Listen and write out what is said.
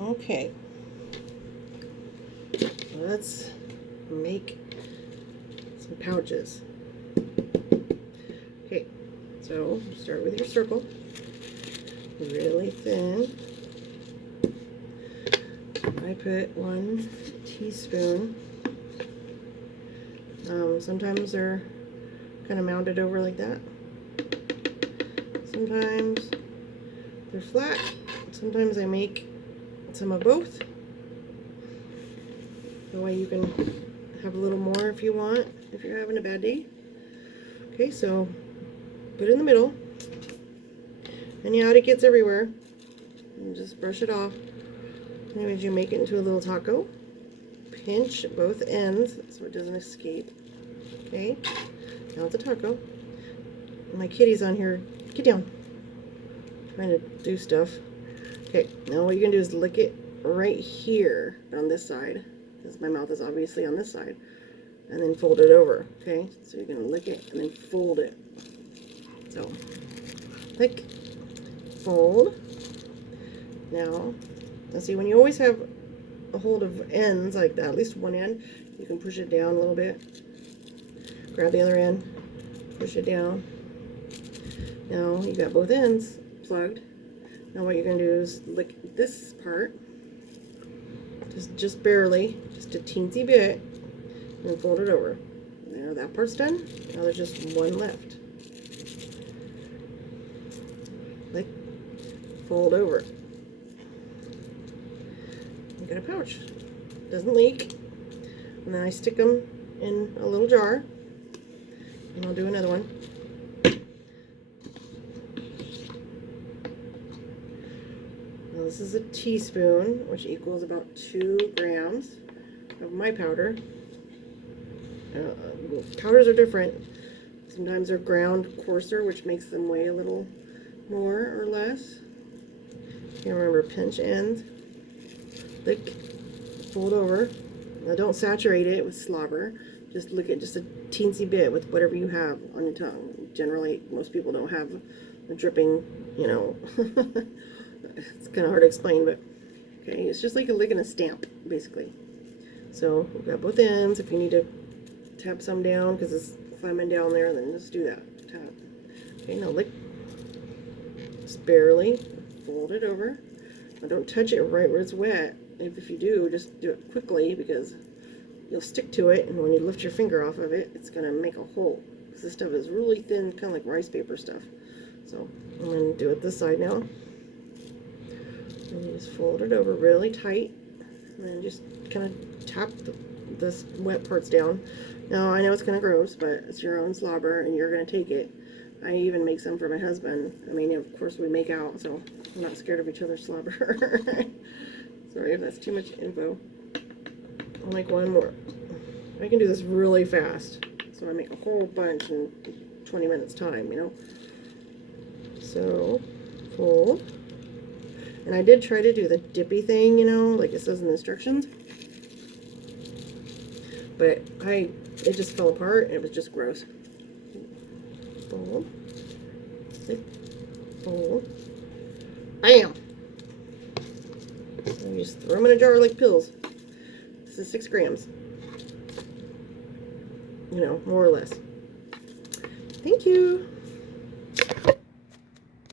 Okay, let's make some pouches. Okay, so start with your circle, really thin. I put 1 teaspoon. Sometimes they're kind of mounded over like that. Sometimes they're flat. Sometimes I make some of both. That way you can have a little more if you want, if you're having a bad day. Okay, so put it in the middle. And yeah, it gets everywhere. And just brush it off. Anyways, you make it into a little taco. Pinch both ends so it doesn't escape. Okay, now it's a taco. My kitty's on here. Get down. Trying to do stuff. Okay, now what you're gonna do is lick it right here on this side, because my mouth is obviously on this side, and then fold it over. Okay, so you're gonna lick it and then fold it. So, lick, fold. Now, let's see, when you always have a hold of ends like that, at least one end, you can push it down a little bit. Grab the other end, push it down. Now you got both ends plugged. Now what you're going to do is lick this part, just barely, just a teensy bit, and fold it over. There, that part's done. Now there's just one left. Lick, fold over. You got a pouch. Doesn't leak. And then I stick them in a little jar, and I'll do another one. Now this is a teaspoon, which equals about 2 grams of my powder. Powders are different. Sometimes they're ground coarser, which makes them weigh a little more or less. You remember, pinch ends, lick, fold over. Now don't saturate it with slobber. Just lick it just a teensy bit with whatever you have on your tongue. Generally, most people don't have a dripping, you know. It's kind of hard to explain, but okay, it's just like licking a stamp, basically. So we've got both ends. If you need to tap some down because it's climbing down there, then just do that. Tap. Okay, now lick. Just barely fold it over. Now don't touch it right where it's wet. If you do, just do it quickly because you'll stick to it, and when you lift your finger off of it, it's going to make a hole. Because this stuff is really thin, kind of like rice paper stuff. So I'm going to do it this side now. And you just fold it over really tight, and then just kind of tap this wet parts down. Now, I know it's kind of gross, but it's your own slobber, and you're going to take it. I even make some for my husband. I mean, of course, we make out, so I'm not scared of each other's slobber. Sorry if that's too much info. I'll make one more. I can do this really fast, so I make a whole bunch in 20 minutes time, you know. So, fold. And I did try to do the dippy thing, you know, like it says in the instructions. But it just fell apart, and it was just gross. Fold. Fold. Bam! So you just throw them in a jar like pills. This is 6 grams. You know, more or less. Thank you.